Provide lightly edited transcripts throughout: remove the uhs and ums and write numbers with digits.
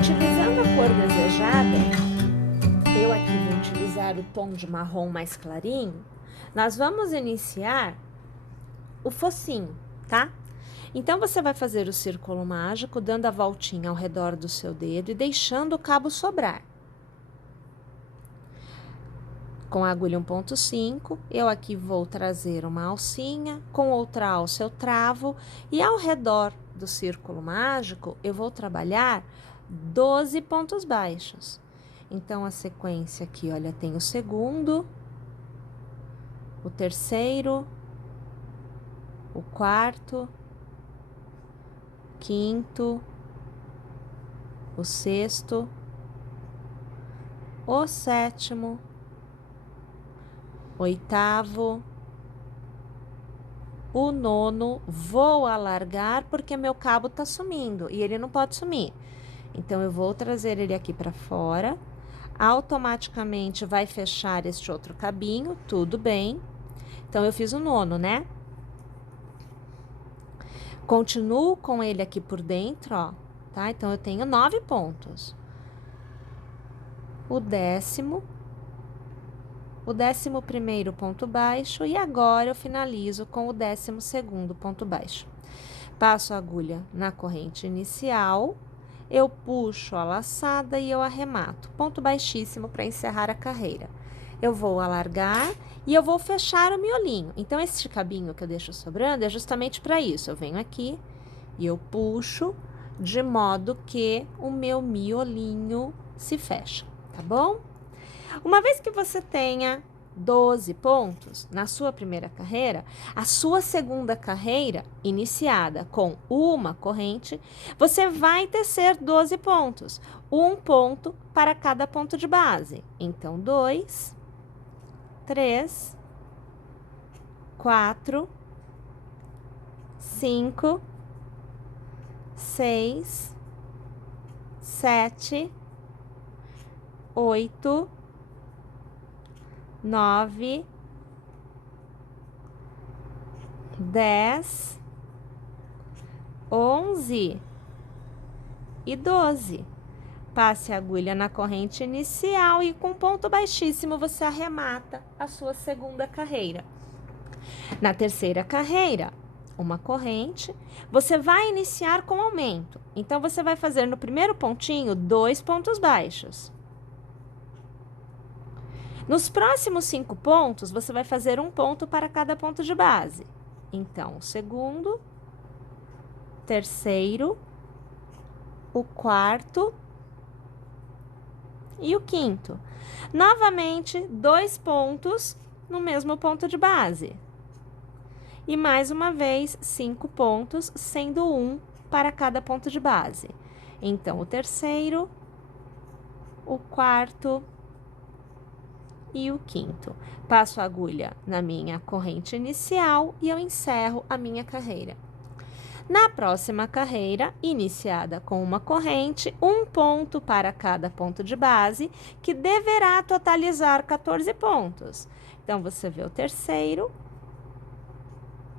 Utilizando a cor desejada, eu aqui vou utilizar o tom de marrom mais clarinho, nós vamos iniciar o focinho, tá? Então, você vai fazer o círculo mágico, dando a voltinha ao redor do seu dedo e deixando o cabo sobrar. Com a agulha 1,5, eu aqui vou trazer uma alcinha, com outra alça eu travo, e ao redor do círculo mágico, eu vou trabalhar 12 pontos baixos. Então, a sequência aqui, olha, tem o segundo, o terceiro, o quarto, quinto, o sexto, o sétimo, oitavo, o nono. Vou alargar porque meu cabo tá sumindo e ele não pode sumir. Então, eu vou trazer ele aqui para fora. Automaticamente vai fechar este outro cabinho, tudo bem. Então, eu fiz o nono, né? Continuo com ele aqui por dentro, ó, tá? Então, eu tenho 9 pontos. O 10º, o 11º ponto baixo, e agora eu finalizo com o 12º ponto baixo. Passo a agulha na corrente inicial, eu puxo a laçada e eu arremato. Ponto baixíssimo para encerrar a carreira. Eu vou alargar e eu vou fechar o miolinho. Então, esse cabinho que eu deixo sobrando é justamente para isso. Eu venho aqui e eu puxo de modo que o meu miolinho se fecha, tá bom? Uma vez que você tenha 12 pontos na sua primeira carreira, a sua segunda carreira, iniciada com uma corrente, você vai tecer 12 pontos, um ponto para cada ponto de base. Então, 2, 3, 4, 5, 6, 7, 8, 9, 10, 11 e 12. Passe a agulha na corrente inicial e com ponto baixíssimo você arremata a sua segunda carreira. Na terceira carreira, uma corrente, você vai iniciar com aumento. Então, você vai fazer no primeiro pontinho 2 pontos baixos. Nos próximos 5 pontos, você vai fazer um ponto para cada ponto de base. Então, o segundo, terceiro, o quarto e o quinto. Novamente, 2 pontos no mesmo ponto de base. E mais uma vez, 5 pontos, sendo um para cada ponto de base. Então, o terceiro, o quarto e o quinto. Passo a agulha na minha corrente inicial e eu encerro a minha carreira. Na próxima carreira, iniciada com uma corrente, um ponto para cada ponto de base, que deverá totalizar 14 pontos. Então, você vê o terceiro,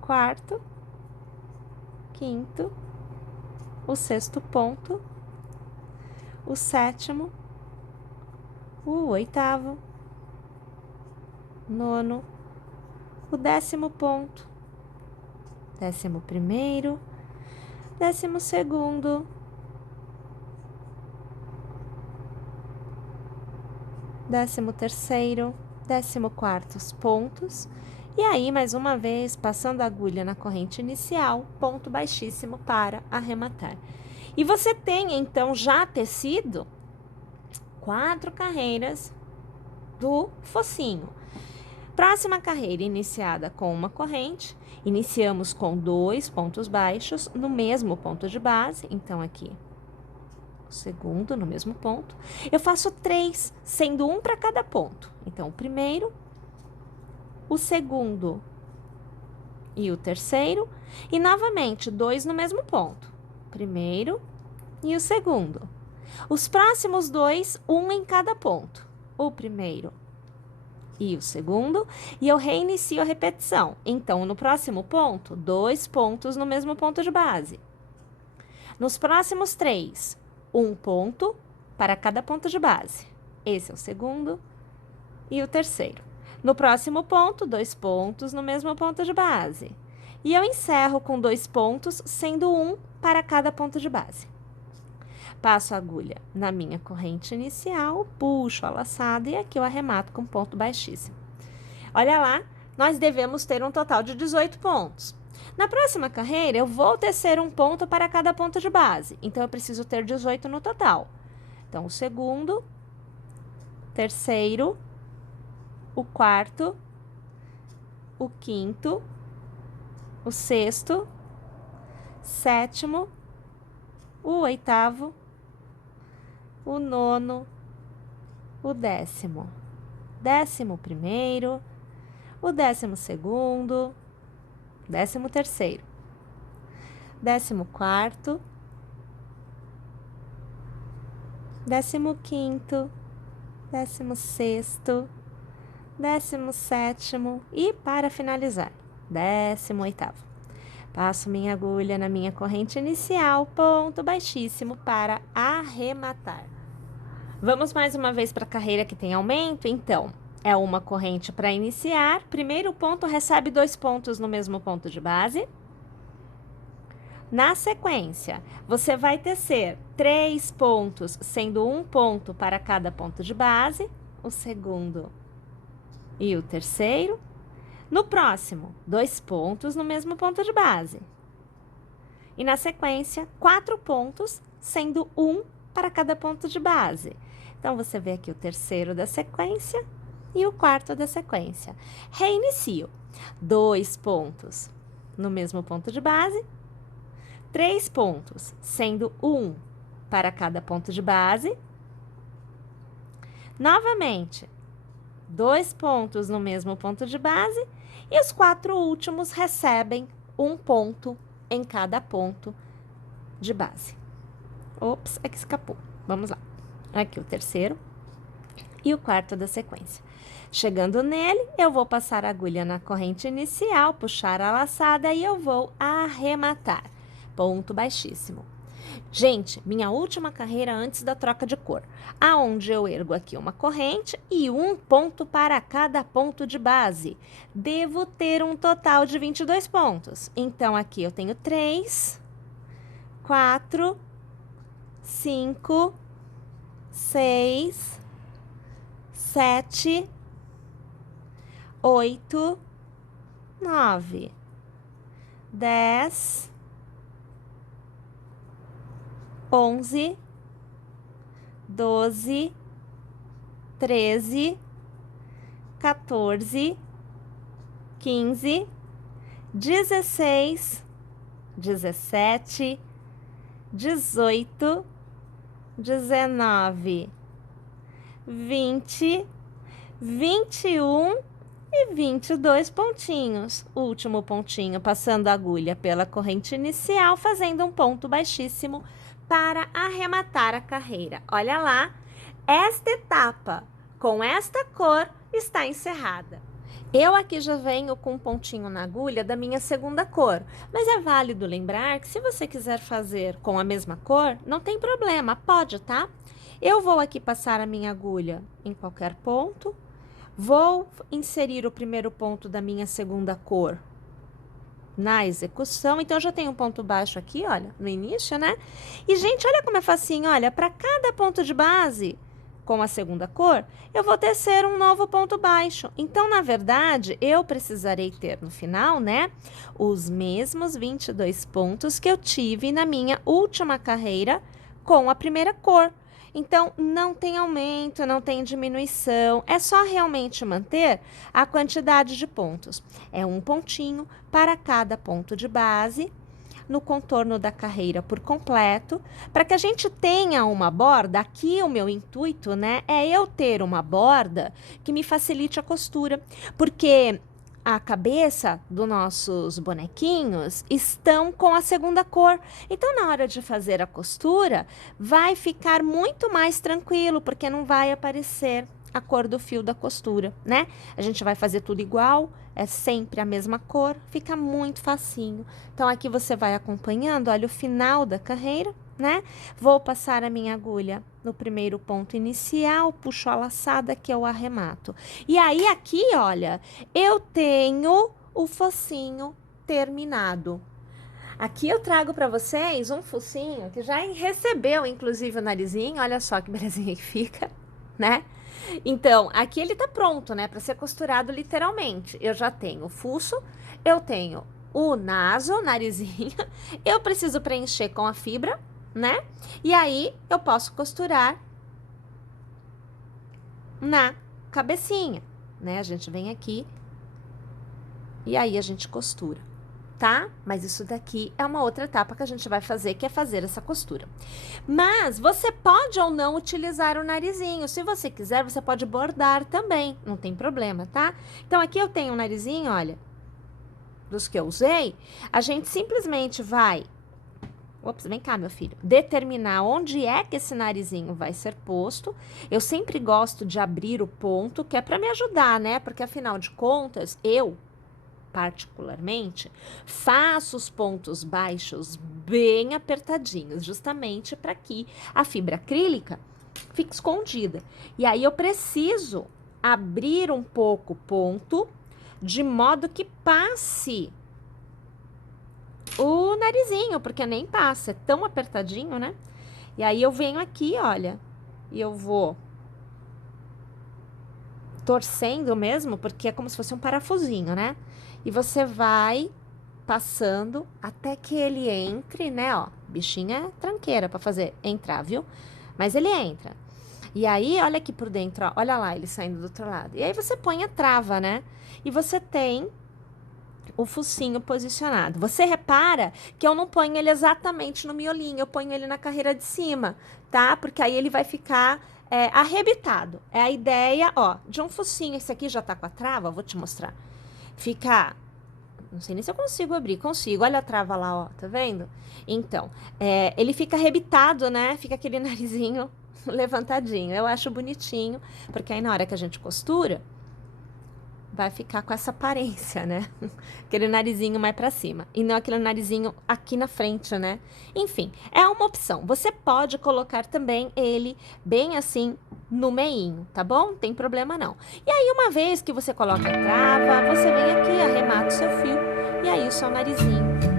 quarto, quinto, o sexto ponto, o sétimo, o oitavo, nono, o 10º ponto, 11º, 12º, 13º, 14º pontos. E aí, mais uma vez, passando a agulha na corrente inicial, ponto baixíssimo para arrematar. E você tem, então, já tecido 4 carreiras do focinho. Próxima carreira iniciada com uma corrente, iniciamos com 2 pontos baixos no mesmo ponto de base. Então, aqui, o segundo no mesmo ponto. Eu faço 3, sendo um para cada ponto. Então, o primeiro, o segundo e o terceiro. E, novamente, 2 no mesmo ponto. Primeiro e o segundo. Os próximos 2, um em cada ponto. O primeiro e o segundo, e eu reinicio a repetição. Então, no próximo ponto, 2 pontos no mesmo ponto de base. Nos próximos 3, um ponto para cada ponto de base. Esse é o segundo e o terceiro. No próximo ponto, 2 pontos no mesmo ponto de base. E eu encerro com 2 pontos, sendo um para cada ponto de base. Passo a agulha na minha corrente inicial, puxo a laçada e aqui eu arremato com ponto baixíssimo. Olha lá, nós devemos ter um total de 18 pontos. Na próxima carreira, eu vou tecer um ponto para cada ponto de base, então eu preciso ter 18 no total. Então, o segundo, terceiro, o quarto, o quinto, o sexto, sétimo, o oitavo, o nono, o décimo, 11º, o 12º, 13º, 14º, 15º, 16º, 17º e, para finalizar, 18º. Passo minha agulha na minha corrente inicial, ponto baixíssimo para arrematar. Vamos mais uma vez para a carreira que tem aumento? Então, é uma corrente para iniciar. Primeiro ponto recebe 2 pontos no mesmo ponto de base. Na sequência, você vai tecer 3 pontos, sendo um ponto para cada ponto de base, o segundo e o terceiro. No próximo, 2 pontos no mesmo ponto de base. E na sequência, 4 pontos, sendo um para cada ponto de base. Então, você vê aqui o terceiro da sequência e o quarto da sequência. Reinicio. 2 pontos no mesmo ponto de base. 3 pontos, sendo um para cada ponto de base. Novamente, 2 pontos no mesmo ponto de base. E os 4 últimos recebem um ponto em cada ponto de base. Ops, é que escapou. Vamos lá. Aqui o terceiro e o quarto da sequência. Chegando nele, eu vou passar a agulha na corrente inicial, puxar a laçada e eu vou arrematar. Ponto baixíssimo. Gente, minha última carreira antes da troca de cor, aonde eu ergo aqui uma corrente e um ponto para cada ponto de base. Devo ter um total de 22 pontos. Então, aqui eu tenho 3, 4, 5, 6, 7, 8, 9, 10, 11, 12, 13, 14, 15, 16, 17, 18, 19, 20, 21 e 22 pontinhos. Último pontinho, passando a agulha pela corrente inicial, fazendo um ponto baixíssimo para arrematar a carreira. Olha lá, esta etapa com esta cor está encerrada. Eu aqui já venho com um pontinho na agulha da minha segunda cor, mas é válido lembrar que se você quiser fazer com a mesma cor, não tem problema, pode, tá? Eu vou aqui passar a minha agulha em qualquer ponto, vou inserir o primeiro ponto da minha segunda cor na execução, então eu já tenho um ponto baixo aqui, olha, no início, né? E, gente, olha como é facinho, olha, para cada ponto de base com a segunda cor, eu vou tecer um novo ponto baixo. Então, na verdade, eu precisarei ter no final, né, os mesmos 22 pontos que eu tive na minha última carreira com a primeira cor. Então, não tem aumento, não tem diminuição, é só realmente manter a quantidade de pontos. É um pontinho para cada ponto de base no contorno da carreira por completo, para que a gente tenha uma borda. Aqui o meu intuito, né, é eu ter uma borda que me facilite a costura, porque a cabeça dos nossos bonequinhos estão com a segunda cor. Então, na hora de fazer a costura, vai ficar muito mais tranquilo, porque não vai aparecer a cor do fio da costura, né? A gente vai fazer tudo igual, é sempre a mesma cor, fica muito facinho. Então, aqui você vai acompanhando, olha, o final da carreira, né? Vou passar a minha agulha no primeiro ponto inicial, puxo a laçada, que eu arremato. E aí, aqui, olha, eu tenho o focinho terminado. Aqui eu trago para vocês um focinho que já recebeu, inclusive, o narizinho. Olha só que belezinha que fica, né? Então, aqui ele tá pronto, né, para ser costurado literalmente. Eu já tenho o fuço, eu tenho o naso, o narizinho, eu preciso preencher com a fibra, né? E aí, eu posso costurar na cabecinha, né? A gente vem aqui e aí a gente costura, tá? Mas isso daqui é uma outra etapa que a gente vai fazer, que é fazer essa costura. Mas você pode ou não utilizar o narizinho. Se você quiser, você pode bordar também, não tem problema, tá? Então, aqui eu tenho um narizinho, olha, dos que eu usei. A gente simplesmente vai... Ops, vem cá, meu filho. Determinar onde é que esse narizinho vai ser posto. Eu sempre gosto de abrir o ponto, que é para me ajudar, né? Porque, afinal de contas, eu... particularmente, faço os pontos baixos bem apertadinhos, justamente para que a fibra acrílica fique escondida. E aí eu preciso abrir um pouco o ponto, de modo que passe o narizinho, porque nem passa, é tão apertadinho, né? E aí eu venho aqui, olha, e eu vou torcendo mesmo, porque é como se fosse um parafusinho, né? E você vai passando até que ele entre, né? Ó, bichinha é tranqueira pra fazer entrar, viu? Mas ele entra. E aí, olha aqui por dentro, ó, olha lá ele saindo do outro lado. E aí você põe a trava, né? E você tem o focinho posicionado. Você repara que eu não ponho ele exatamente no miolinho, eu ponho ele na carreira de cima, tá? Porque aí ele vai ficar arrebitado. É a ideia, ó, de um focinho. Esse aqui já tá com a trava, vou te mostrar. Fica... Não sei nem se eu consigo abrir. Consigo. Olha a trava lá, ó. Tá vendo? Então, ele fica arrebitado, né? Fica aquele narizinho levantadinho. Eu acho bonitinho, porque aí na hora que a gente costura, vai ficar com essa aparência, né? Aquele narizinho mais pra cima. E não aquele narizinho aqui na frente, né? Enfim, é uma opção. Você pode colocar também ele bem assim no meinho, tá bom? Não tem problema não. E aí, uma vez que você coloca a trava, você vem aqui, arremata o seu fio. E aí, o seu narizinho